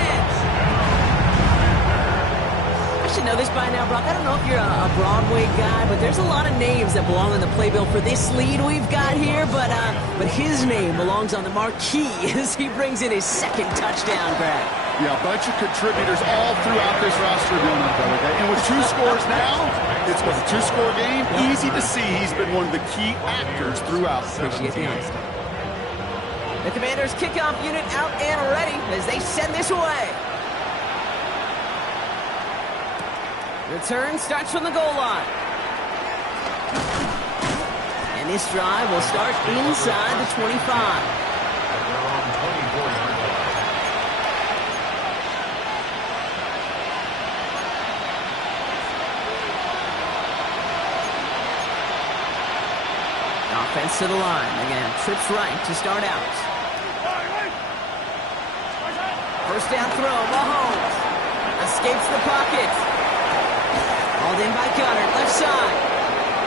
I should know this by now, Brock. I don't know if you're a Broadway guy, but there's a lot of names that belong on the playbill for this lead we've got here. But his name belongs on the marquee as he brings in his second touchdown, Brad. Yeah, a bunch of contributors all throughout this roster of Illinois, brother. And with 2 scores now, it's a 2-score game. Easy to see he's been one of the key actors throughout. Appreciate the honesty. The Commanders kickoff unit out and ready as they send this away. Return starts from the goal line. And this drive will start inside the 25. Offense to the line. Again, trips right to start out. First down throw, Mahomes. Escapes the pocket. Hauled in by Goddard, left side.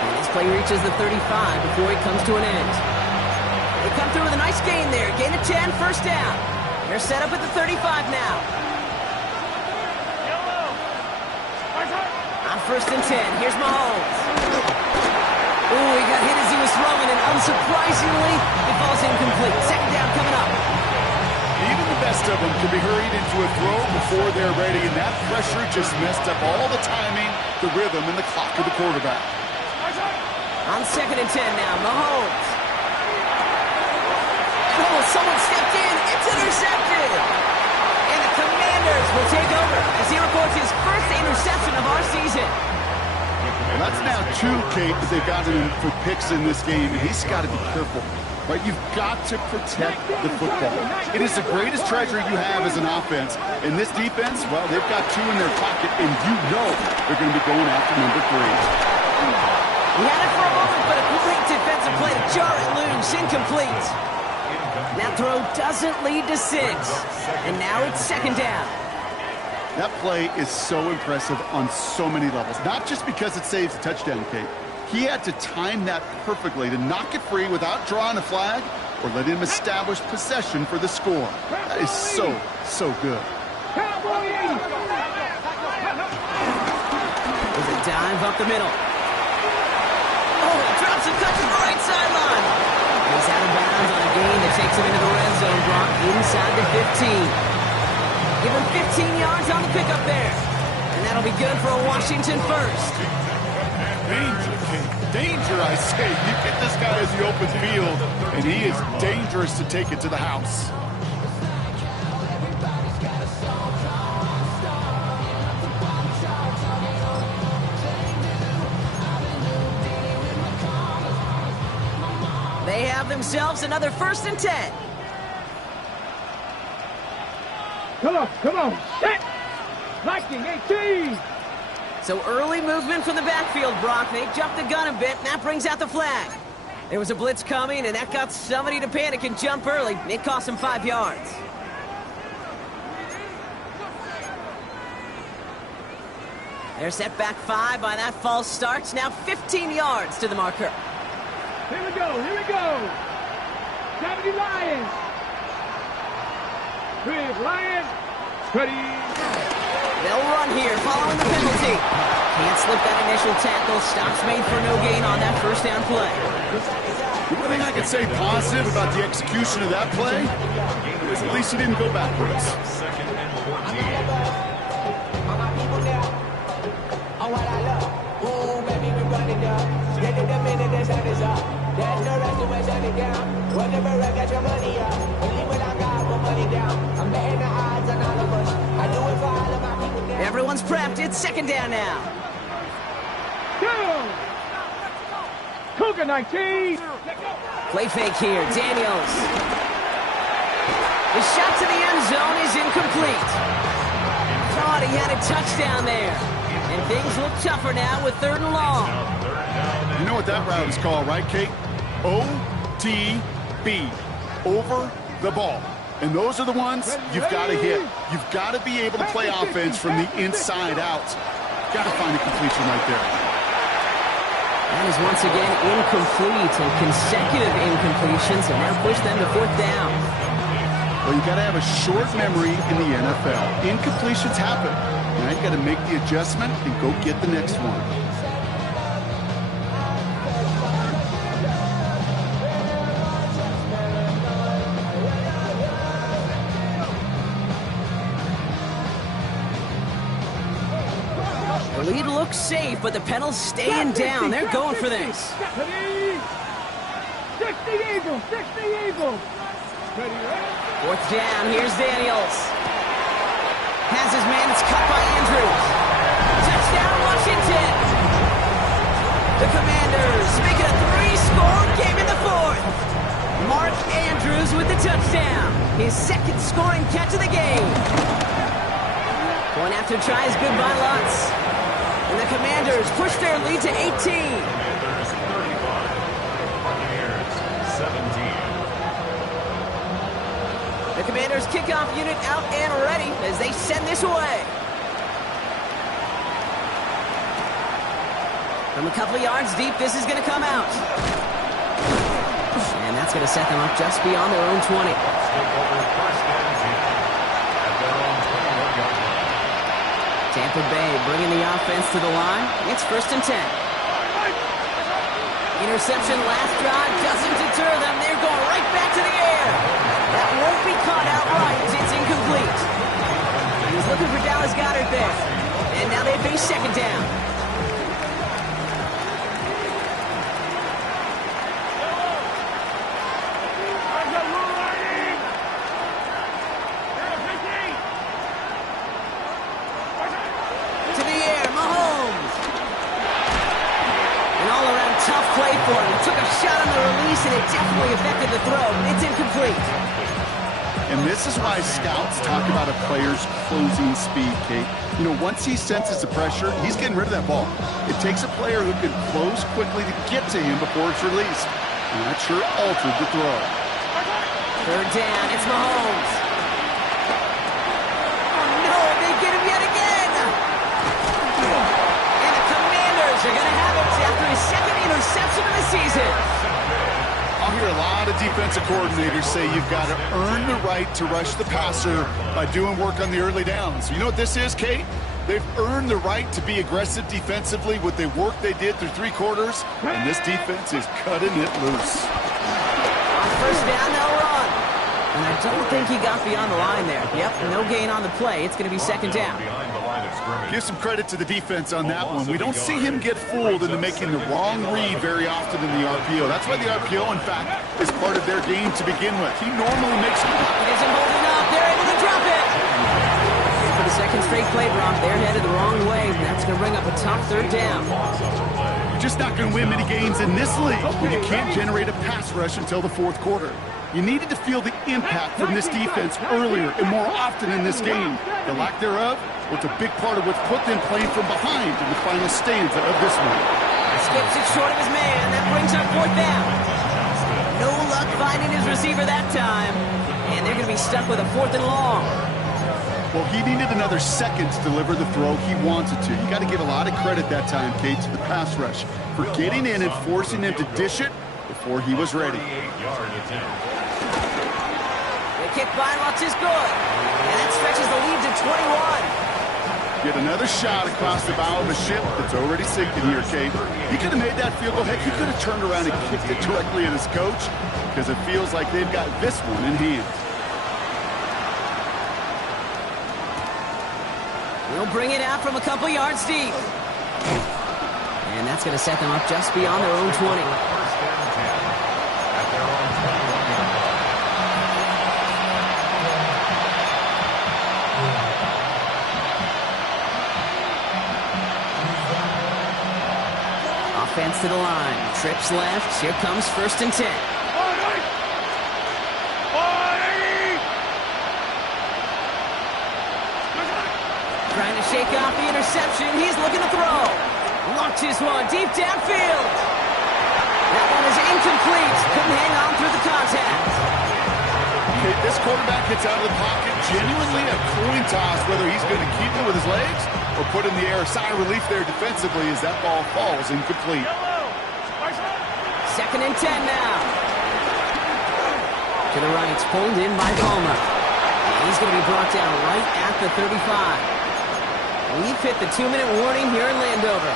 And this play reaches the 35 before it comes to an end. They come through with a nice gain there. Gain of 10, first down. They're set up at the 35 now. On first and 10, here's Mahomes. Ooh, he got hit as he was throwing, and unsurprisingly, it falls incomplete. Second down coming up. Even the best of them can be hurried into a throw before they're ready, and that pressure just messed up all the timing, the rhythm, and the clock of the quarterback. On second and 10 now, Mahomes. Oh, someone stepped in. It's intercepted. And the Commanders will take over as he records his first interception of our season. Well, that's now 2, Kate, that they've got him for picks in this game, and he's got to be careful. Right? You've got to protect the football. It is the greatest treasure you have as an offense. And this defense, well, they've got 2 in their pocket, and you know they're going to be going after number 3. He had it for a moment, but a great defensive play to jar it loose. Incomplete. That throw doesn't lead to 6. And now it's second down. That play is so impressive on so many levels. Not just because it saves a touchdown, Kate. He had to time that perfectly to knock it free without drawing a flag or let him establish possession for the score. That is so, so good. There's a dive up the middle. Oh, he drops and touches the right sideline. He's out of bounds on a gain that takes him into the red zone block inside the 15. Give him 15 yards on the pickup there. And that'll be good for a Washington first. Danger, Kate. Danger, I say. You get this guy as the open field, and he is dangerous to take it to the house. They have themselves another first and 10. Come on, set! Lightning 18! So early movement from the backfield, Brock. They jumped the gun a bit, and that brings out the flag. There was a blitz coming, and that got somebody to panic and jump early. It cost them 5 yards. They're set back 5 by that false start. Now 15 yards to the marker. Here we go, here we go! 70 Lions! 3 Lions, ready! They'll run here following the penalty. Can't slip that initial tackle. Stops made for no gain on that first down play. The one thing I can say positive about the execution of that play is at least he didn't go backwards. Second and 14. Whatever I get your money up, only when I got my money down. I'm betting the odds on all of us. Everyone's prepped. It's second down now. Go! Cougar 19. Play fake here. Daniels. The shot to the end zone is incomplete. Thought he had a touchdown there. And things look tougher now with 3rd and long. You know what that route is called, right, Kate? OTB. Over the ball. And those are the ones you've got to hit. You've got to be able to play offense from the inside out. Got to find a completion right there. That is once again incomplete, and consecutive incompletions have now pushed them to 4th down. Well, you got to have a short memory in the NFL. Incompletions happen. Now you got to make the adjustment and go get the next one. The lead looks safe, but the pedals staying down. They're going for this. 60 Eagles, 60 Eagles. 4th down, here's Daniels. Has his man, it's cut by Andrews. Touchdown, Washington. The Commanders make it a 3-score game in the 4th. Mark Andrews with the touchdown. His 2nd scoring catch of the game. Going after tries goodbye lots. And the Commanders push their lead to 18. Commanders 35. Buccaneers 17. The Commanders kickoff unit out and ready as they send this away. From a couple of yards deep, this is going to come out. And that's going to set them up just beyond their own 20. Take over 1st and 10 at their own 21-yard line. Tampa Bay bringing the offense to the line. It's 1st and 10. Interception last drive doesn't deter them. They're going right back to the air. That won't be caught outright. It's incomplete. He was looking for Dallas Goedert there. And now they face 2nd down. To the air, Mahomes. An all-around tough play for him. He took a shot on the release, and it definitely affected the throw. It's incomplete. And this is why scouts talk about a player's closing speed, Kate. You know, once he senses the pressure, he's getting rid of that ball. It takes a player who can close quickly to get to him before it's released. And that sure altered the throw. 3rd down, it's Mahomes. Oh no, they get him yet again. And the Commanders are going to have it after his 2nd interception of the season. I'll hear a lot of defensive coordinators say you've got to earn the right to rush the passer by doing work on the early downs. You know what this is, Kate? They've earned the right to be aggressive defensively with the work they did through 3 quarters, and this defense is cutting it loose. On 1st down, they'll run. And I don't think he got beyond the line there. Yep, no gain on the play. It's going to be 2nd down. Behind the line of scrimmage. Give some credit to the defense on that one. We don't see him get fooled into making the wrong read very often in the RPO. That's why the RPO, in fact, is part of their game to begin with. He normally makes it. He doesn't hold it up. They're able to drop it. For the 2nd straight play drop, they're headed the wrong way. That's going to bring up a tough 3rd down. You're just not going to win many games in this league when you can't generate a pass rush until the 4th quarter. You needed to feel the impact from this defense earlier and more often in this game. The lack thereof was a big part of what's put them playing from behind in the final stanza of this one. Skips it short of his man. That brings up 4th down. No luck finding his receiver that time. And they're going to be stuck with a 4th and long. Well, he needed another second to deliver the throw he wanted to. You got to give a lot of credit that time, Kate, to the pass rush for getting in and forcing him to dish it before he was ready. 38-yard attempt. The kick by Lutz is good. And that stretches the lead to 21. Get another shot across the bow of a ship that's already sinking here, Kate. He could have made that field goal. Heck, he could have turned around and kicked it directly at his coach because it feels like they've got this one in hand. They'll bring it out from a couple yards deep. And that's going to set them up just beyond their own 20. 1st and 10 at their own 21-yard line. Offense to the line. Trips left. Here comes 1st and 10. Trying to shake off the interception. He's looking to throw. Launches one deep downfield. That one is incomplete. Couldn't hang on through the contact. Okay, this quarterback gets out of the pocket. Genuinely a coin toss whether he's going to keep it with his legs or put in the air. A sigh of relief there defensively as that ball falls incomplete. 2nd and 10 now. To the right, pulled in by Palmer. He's going to be brought down right at the 35. We've hit the 2-minute warning here in Landover.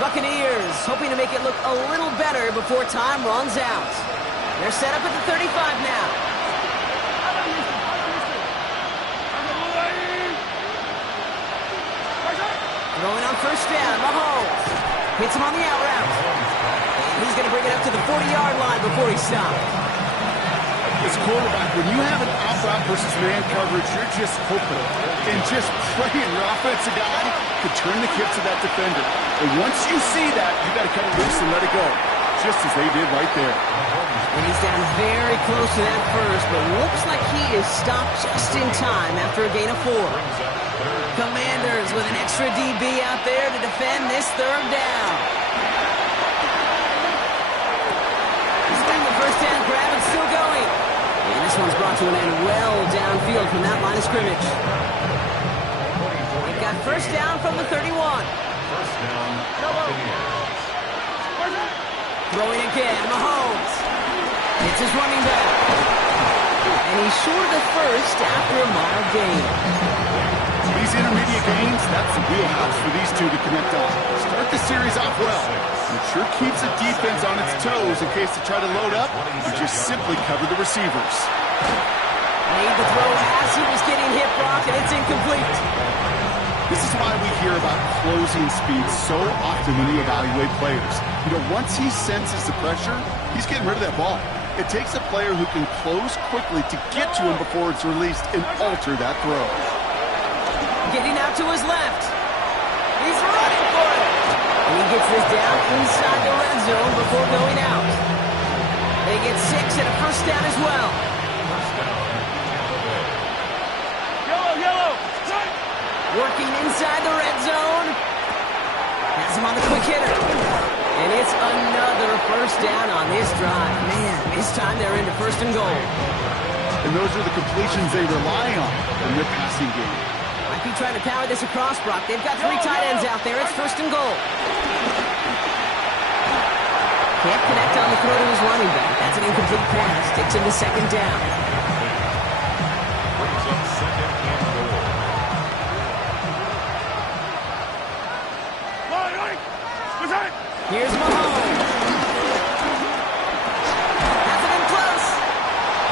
Buccaneers hoping to make it look a little better before time runs out. They're set up at the 35 now. Throwing on 1st down, Mahomes. Hits him on the out route. And he's going to bring it up to the 40-yard line before he stops. As quarterback, when you have an out-route versus man coverage, you're just hoping and just praying your offensive guy could turn the hip to that defender. And once you see that, you got to cut it loose and let it go, just as they did right there. And he's down very close to that first, but looks like he is stopped just in time after a gain of 4. Commanders with an extra DB out there to defend this 3rd down. Despite the 1st down grab, it's still going. And this one's brought to an end well downfield from that line of scrimmage. They've got 1st down from the 31. 1st down, Buccaneers. Throwing again, Mahomes. It's his running back. And he's short of the 1st after a mild gain. These intermediate gains, that's the wheelhouse for these two to connect on. Start the series off well. It sure keeps the defense on its toes in case they try to load up and just simply cover the receivers. Made the throw as he was getting hit, Brock, and it's incomplete. This is why we hear about closing speed so often when you evaluate players. You know, once he senses the pressure, he's getting rid of that ball. It takes a player who can close quickly to get to him before it's released and alter that throw. Getting out to his left. He's running for it. And he gets this down inside the red zone before going out. They get 6 and a 1st down as well. Yellow. Working inside the red zone. Has him on the quick hitter. And it's another 1st down on this drive. Man, this time they're into 1st and goal. And those are the completions they rely on in their passing game. Might be trying to power this across, Brock. They've got 3 tight ends out there. It's 1st and goal. Can't connect on the throw to his running back. That's an incomplete pass. Takes him to 2nd down. Brings up 2nd and goal. Here's Mahomes. Has it in close.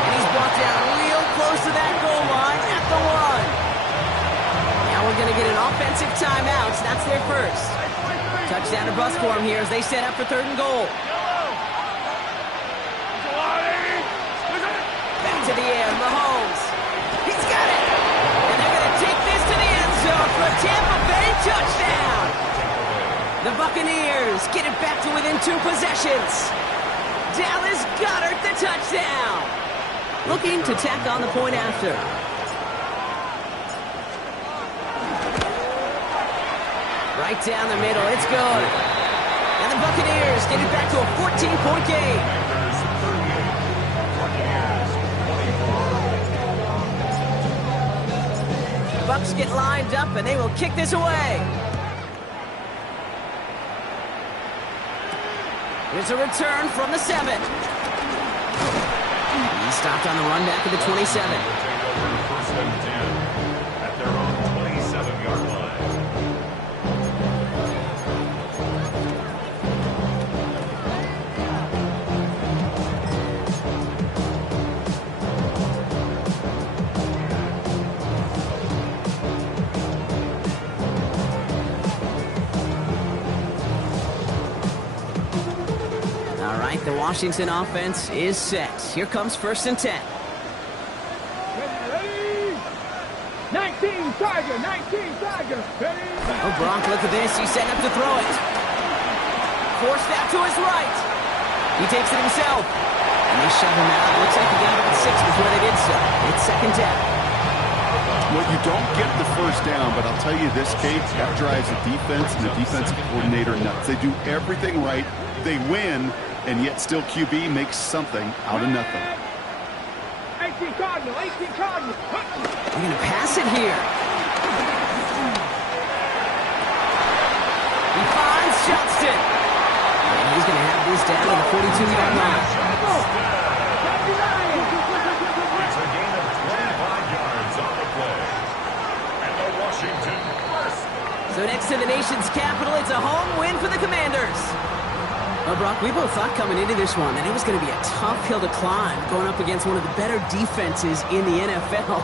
And he's brought down real close to that goal line at the 1. Now we're going to get an offensive timeout. That's their 1st. Touchdown to bus for him here as they set up for 3rd and goal. Back to the air, Mahomes. He's got it. And they're going to take this to the end zone for a Tampa Bay touchdown. The Buccaneers get it back to within 2 possessions. Dallas Goedert the touchdown. Looking to tack on the point after. Right down the middle, it's good. And the Buccaneers get it back to a 14-point game. The Bucs get lined up and they will kick this away. Here's a return from the 7. He stopped on the run back at the 27. Take over 1st and 10 at their own 27-yard line. The Washington offense is set. Here comes 1st and 10. Ready? 19 Tiger. Ready? Oh, Brock, look at this. He's setting up to throw it. forced out to his right. He takes it himself. And they shove him out. Looks like he got about 6 before they did so. It's second down. Well, you don't get the first down, but I'll tell you this, Kate, that drives the defense and the defensive coordinator nuts. They do everything right. They win, and yet still QB makes something out of nothing. 18 Cardinal, 18 Cardinal. They're going to pass it here. He finds Johnston. And he's going to have this down to the 42-yard line. It's a gain of 25 yards on the play. And the Washington first. So next to the nation's capital, it's a home win for the Commanders. Well, Brock, we both thought coming into this one that it was going to be a tough hill to climb going up against one of the better defenses in the NFL.